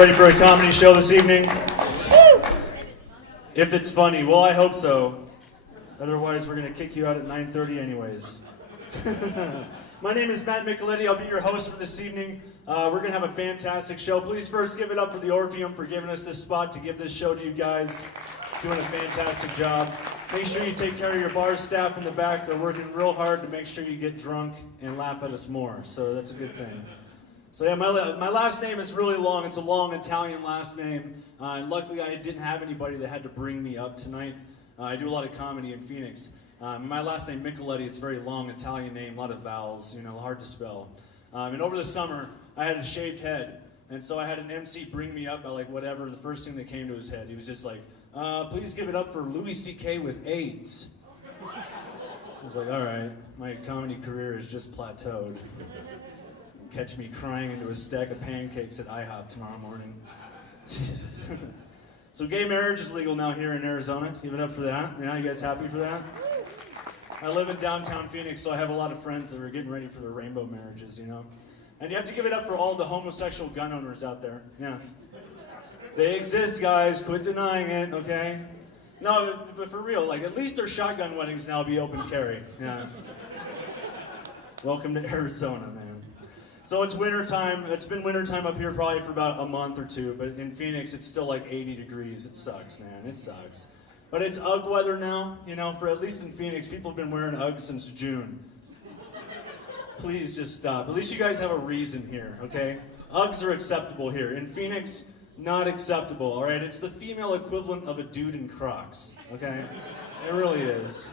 ready for a comedy show this evening? If it's funny, well, I hope so. Otherwise, we're going to kick you out at 9:30 anyways. My name is Matt Micheletti. I'll be your host for this evening. We're going to have a fantastic show. Please first give it up for the Orpheum for giving us this spot to give this show to you guys. Doing a fantastic job. Make sure you take care of your bar staff in the back. They're working real hard to make sure you get drunk and laugh at us more. So that's a good thing. So yeah, my last name is really long. It's a long Italian last name. And luckily I didn't have anybody that had to bring me up tonight. I do a lot of comedy in Phoenix. My last name, Micheletti, it's a very long Italian name, a lot of vowels, hard to spell. And over the summer, I had a shaved head. And so I had an MC bring me up by whatever, the first thing that came to his head. He was just like, please give it up for Louis C.K. with AIDS. I was like, all right, my comedy career is just plateaued. Catch me crying into a stack of pancakes at IHOP tomorrow morning. Jesus. So gay marriage is legal now here in Arizona. Give it up for that. Yeah, you guys happy for that? I live in downtown Phoenix, so I have a lot of friends that are getting ready for their rainbow marriages, And you have to give it up for all the homosexual gun owners out there. Yeah. They exist, guys. Quit denying it, okay? No, but for real, at least their shotgun weddings now be open carry. Yeah. Welcome to Arizona, man. So it's wintertime. It's been wintertime up here probably for about a month or two, but in Phoenix it's still 80 degrees. It sucks, man. It sucks. But it's Ugg weather now, for at least in Phoenix, people have been wearing Uggs since June. Please just stop. At least you guys have a reason here, okay? Uggs are acceptable here. In Phoenix, not acceptable, all right? It's the female equivalent of a dude in Crocs, okay? It really is.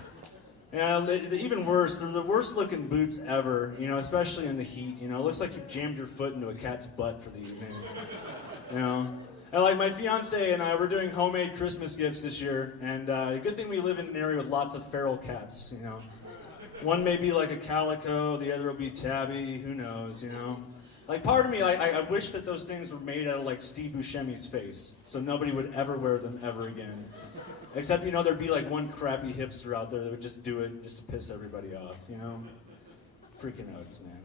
And even worse, they're the worst looking boots ever, especially in the heat, It looks like you've jammed your foot into a cat's butt for the evening, And my fiance and I, we're doing homemade Christmas gifts this year, and a good thing we live in an area with lots of feral cats, One may be like a calico, the other will be tabby, who knows, part of me, I wish that those things were made out of Steve Buscemi's face, so nobody would ever wear them ever again. Except, there'd be one crappy hipster out there that would just do it just to piss everybody off, Freaking Uggs, man.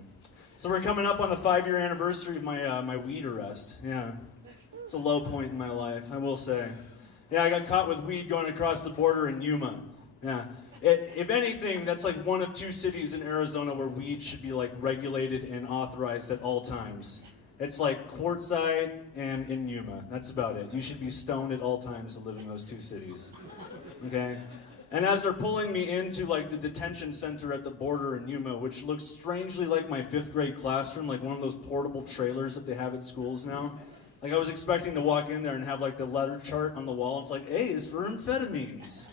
So we're coming up on the 5-year anniversary of my weed arrest, yeah. It's a low point in my life, I will say. Yeah, I got caught with weed going across the border in Yuma, yeah. If anything, that's one of 2 cities in Arizona where weed should be regulated and authorized at all times. It's Quartzsite and in Yuma. That's about it. You should be stoned at all times to live in those 2 cities. Okay? And as they're pulling me into the detention center at the border in Yuma, which looks strangely like my 5th grade classroom, one of those portable trailers that they have at schools now. I was expecting to walk in there and have the letter chart on the wall. It's A is for amphetamines.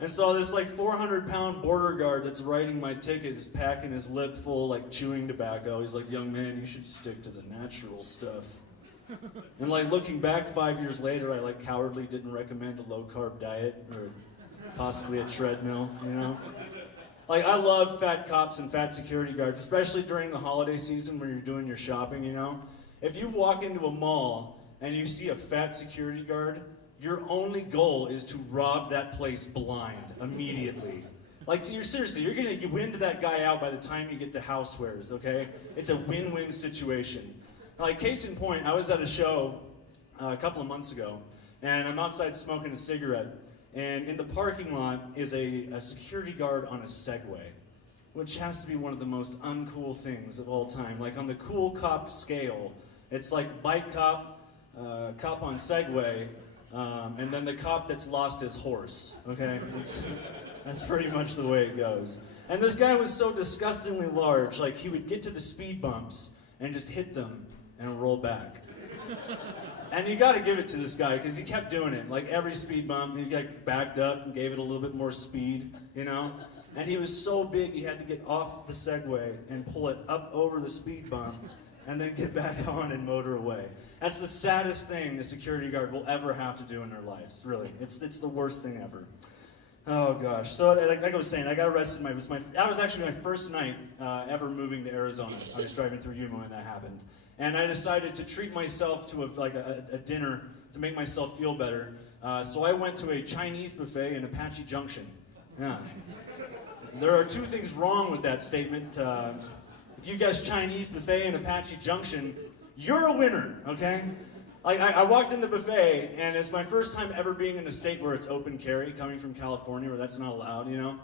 And so this 400-pound border guard that's writing my ticket is packing his lip full chewing tobacco. He's like, young man, you should stick to the natural stuff. And looking back 5 years later, I cowardly didn't recommend a low-carb diet or possibly a treadmill, I love fat cops and fat security guards, especially during the holiday season when you're doing your shopping, If you walk into a mall and you see a fat security guard, your only goal is to rob that place blind immediately. You're going to win that guy out by the time you get to housewares, okay? It's a win-win situation. Case in point, I was at a show a couple of months ago, and I'm outside smoking a cigarette, and in the parking lot is a security guard on a Segway, which has to be one of the most uncool things of all time. On the cool cop scale, it's bike cop, cop on Segway, and then the cop that's lost his horse, okay? That's pretty much the way it goes. And this guy was so disgustingly large, he would get to the speed bumps and just hit them and roll back. And you gotta give it to this guy, because he kept doing it. Every speed bump, he backed up and gave it a little bit more speed, And he was so big, he had to get off the Segway and pull it up over the speed bump and then get back on and motor away. That's the saddest thing a security guard will ever have to do in their lives, really. It's the worst thing ever. Oh gosh. So like I was saying, I got arrested. That was actually my first night ever moving to Arizona. I was driving through Yuma when that happened. And I decided to treat myself to a dinner to make myself feel better. So I went to a Chinese buffet in Apache Junction. Yeah. There are 2 things wrong with that statement. if you guys Chinese buffet in Apache Junction, you're a winner, okay? I walked in the buffet, and it's my first time ever being in a state where it's open carry, coming from California, where that's not allowed, you know?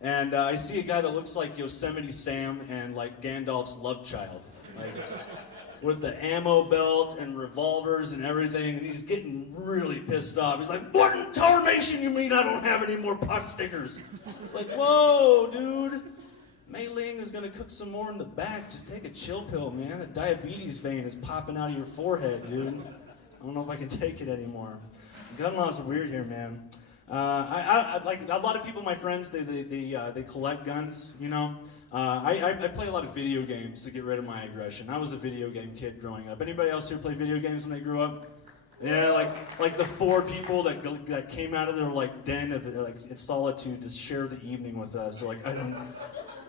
And I see a guy that looks like Yosemite Sam and like Gandalf's love child, like with the ammo belt and revolvers and everything, and he's getting really pissed off. He's like, "What in tarnation you mean I don't have any more pot stickers?" It's like, whoa, dude. Mei Ling is gonna cook some more in the back. Just take a chill pill, man. A diabetes vein is popping out of your forehead, dude. I don't know if I can take it anymore. Gun laws are weird here, man. I like a lot of people, my friends, they collect guns, you know. I play a lot of video games to get rid of my aggression. I was a video game kid growing up. Anybody else here play video games when they grew up? Yeah, like the 4 people that came out of their like den of like in solitude to share the evening with us. They're like,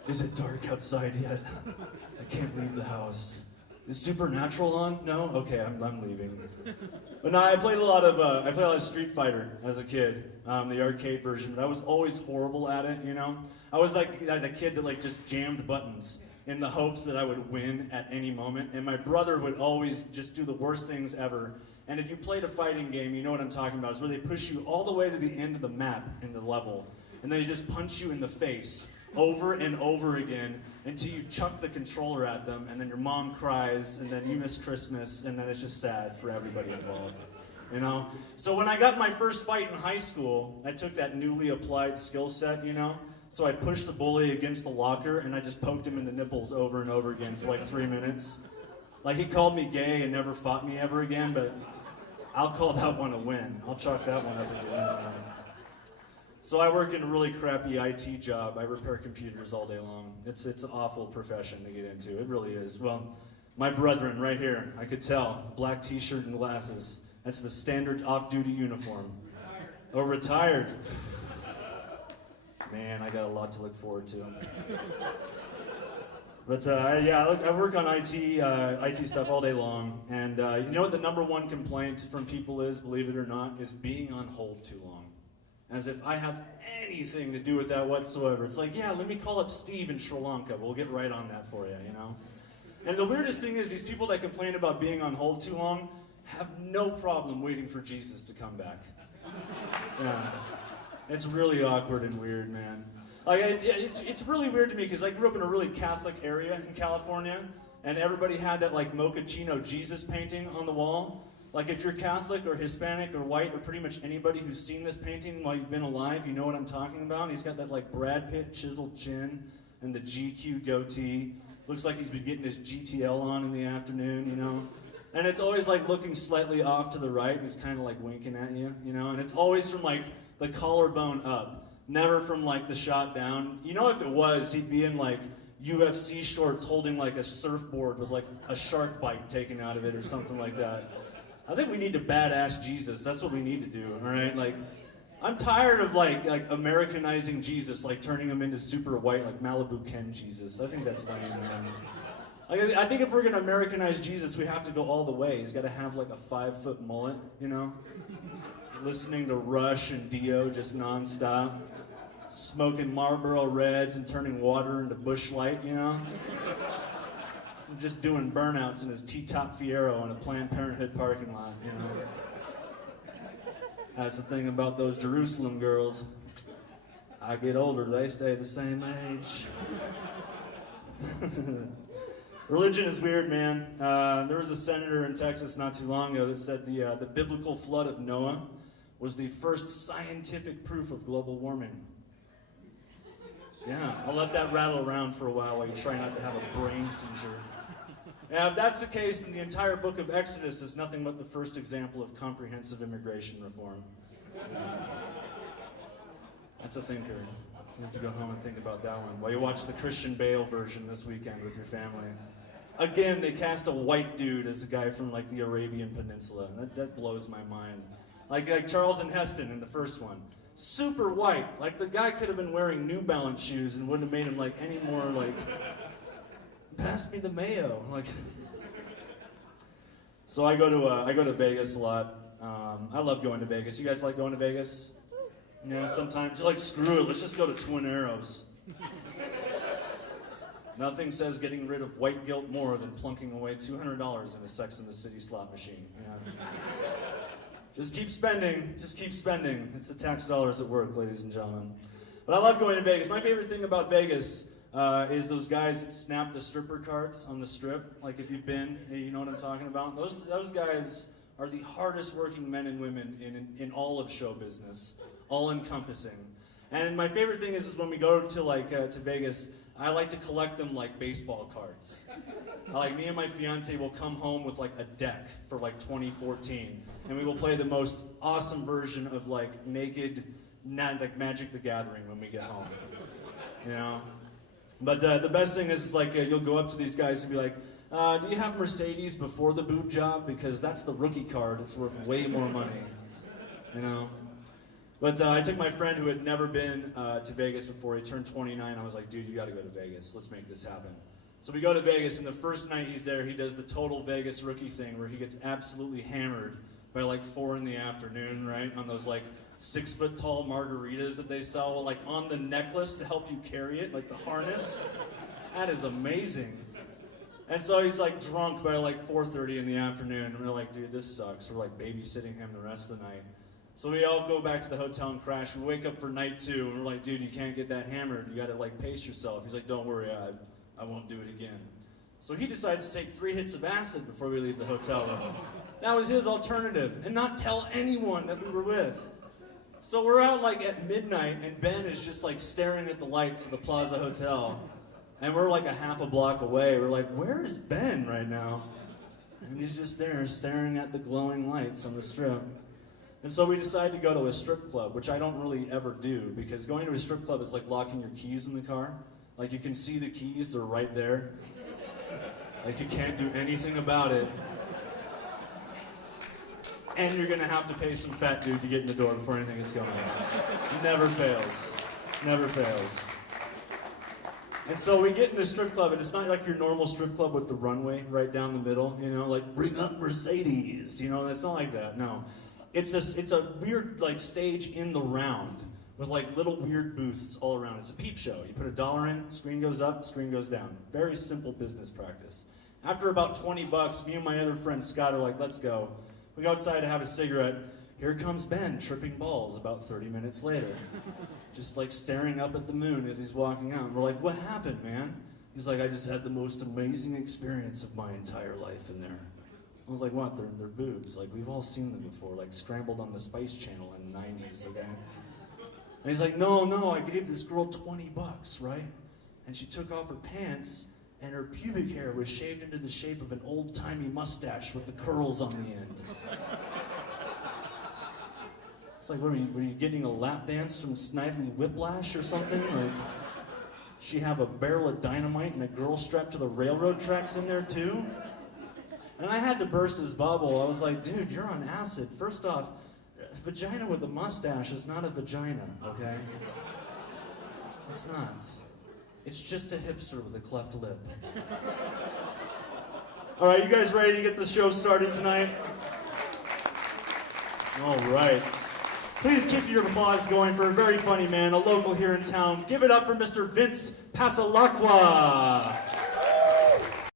is it dark outside yet? I can't leave the house. Is Supernatural on? No? Okay, I'm leaving. But no, I played a lot of Street Fighter as a kid, the arcade version. But I was always horrible at it, you know. I was like the kid that like just jammed buttons in the hopes that I would win at any moment. And my brother would always just do the worst things ever. And if you played a fighting game, you know what I'm talking about. It's where they push you all the way to the end of the map in the level, and then they just punch you in the face over and over again until you chuck the controller at them, and then your mom cries, and then you miss Christmas, and then it's just sad for everybody involved, you know? So when I got my first fight in high school, I took that newly applied skill set, you know? So I pushed the bully against the locker, and I just poked him in the nipples over and over again for like 3 minutes. Like, he called me gay and never fought me ever again, but I'll call that one a win. I'll chalk that one up as a win. So I work in a really crappy IT job. I repair computers all day long. It's an awful profession to get into. It really is. Well, my brethren right here, I could tell. Black t-shirt and glasses. That's the standard off-duty uniform. Oh, retired. Man, I got a lot to look forward to. But I work on IT stuff all day long, and you know what the number one complaint from people is, believe it or not, is being on hold too long. As if I have anything to do with that whatsoever. It's like, yeah, let me call up Steve in Sri Lanka. We'll get right on that for you, you know? And the weirdest thing is these people that complain about being on hold too long have no problem waiting for Jesus to come back. Yeah. It's really awkward and weird, man. Like, it's really weird to me because I grew up in a really Catholic area in California, and everybody had that like mochaccino Jesus painting on the wall. Like, if you're Catholic or Hispanic or white or pretty much anybody who's seen this painting while you've been alive, you know what I'm talking about. He's got that like Brad Pitt chiseled chin and the GQ goatee. Looks like he's been getting his GTL on in the afternoon, you know. And it's always like looking slightly off to the right, and he's kind of like winking at you, you know. And it's always from like the collarbone up, never from like the shot down. You know, if it was, he'd be in like UFC shorts holding like a surfboard with like a shark bite taken out of it or something like that. I think we need to badass Jesus. That's what we need to do, all right? Like, I'm tired of like Americanizing Jesus, like turning him into super white, like Malibu Ken Jesus. I think that's lame, man. Like, I think if we're gonna Americanize Jesus, we have to go all the way. He's got to have like a 5-foot mullet, you know, listening to Rush and Dio just nonstop, smoking Marlboro Reds and turning water into Busch Light, you know. Just doing burnouts in his T-top Fiero in a Planned Parenthood parking lot, you know. That's the thing about those Jerusalem girls. I get older, they stay the same age. Religion is weird, man. There was a senator in Texas not too long ago that said the biblical flood of Noah was the first scientific proof of global warming. Yeah, I'll let that rattle around for a while you try not to have a brain seizure. Now, if that's the case, then the entire book of Exodus is nothing but the first example of comprehensive immigration reform. That's a thinker. You have to go home and think about that one while you watch the Christian Bale version this weekend with your family. Again, they cast a white dude as a guy from like the Arabian Peninsula. That blows my mind. Like Charlton Heston in the first one. Super white. Like the guy could have been wearing New Balance shoes and wouldn't have made him like any more like... Pass me the mayo. Like, so I go to Vegas a lot. I love going to Vegas. You guys like going to Vegas? Yeah, sometimes you're like, screw it, let's just go to Twin Arrows. Nothing says getting rid of white guilt more than plunking away $200 in a Sex and the City slot machine. Yeah. Just keep spending. Just keep spending. It's the tax dollars at work, ladies and gentlemen. But I love going to Vegas. My favorite thing about Vegas is those guys that snap the stripper cards on the strip. Like if you've been, you know what I'm talking about. Those guys are the hardest working men and women in all of show business, all encompassing. And my favorite thing is when we go to Vegas, I like to collect them like baseball cards. Like me and my fiance will come home with like a deck for like 2014, and we will play the most awesome version of like naked, like Magic the Gathering when we get home. You know. But the best thing is like you'll go up to these guys and be like, do you have Mercedes before the boob job? Because that's the rookie card. It's worth way more money. You know. But I took my friend who had never been to Vegas before. He turned 29. I was like, dude, you got to go to Vegas. Let's make this happen. So we go to Vegas, and the first night he's there, he does the total Vegas rookie thing where he gets absolutely hammered by like 4 in the afternoon, right? On those like 6-foot-tall margaritas that they sell, like on the necklace to help you carry it, like the harness. That is amazing. And so he's like drunk by like 4:30 in the afternoon, and we're like, dude, this sucks. We're like babysitting him the rest of the night. So we all go back to the hotel and crash. We wake up for night 2, and we're like, dude, you can't get that hammered. You gotta like pace yourself. He's like, don't worry, I won't do it again. So he decides to take 3 hits of acid before we leave the hotel room. That was his alternative, and not tell anyone that we were with. So we're out like at midnight, and Ben is just like staring at the lights of the Plaza Hotel. And we're like a half a block away. We're like, where is Ben right now? And he's just there staring at the glowing lights on the strip. And so we decided to go to a strip club, which I don't really ever do, because going to a strip club is like locking your keys in the car. Like you can see the keys, they're right there. Like you can't do anything about it. And you're gonna have to pay some fat dude to get in the door before anything gets going on. Never fails. Never fails. And so we get in the strip club, and it's not like your normal strip club with the runway right down the middle, you know, like bring up Mercedes, you know, it's not like that, no. It's a weird like stage in the round with like little weird booths all around. It's a peep show. You put $1 in, screen goes up, screen goes down. Very simple business practice. After about $20, me and my other friend Scott are like, let's go. We go outside to have a cigarette. Here comes Ben tripping balls about 30 minutes later. Just like staring up at the moon as he's walking out. And we're like, what happened, man? He's like, I just had the most amazing experience of my entire life in there. I was like, what? They're boobs. Like, we've all seen them before, like scrambled on the Spice Channel in the 90s, okay? And he's like, no, I gave this girl $20, right? And she took off her pants, and her pubic hair was shaved into the shape of an old-timey mustache with the curls on the end. It's like, were you getting a lap dance from Snidely Whiplash or something? Like, she have a barrel of dynamite and a girl strapped to the railroad tracks in there too? And I had to burst his bubble. I was like, dude, you're on acid. First off, vagina with a mustache is not a vagina, okay? It's not. It's just a hipster with a cleft lip. All right, you guys ready to get the show started tonight? All right. Please keep your applause going for a very funny man, a local here in town. Give it up for Mr. Vince Pasalacqua.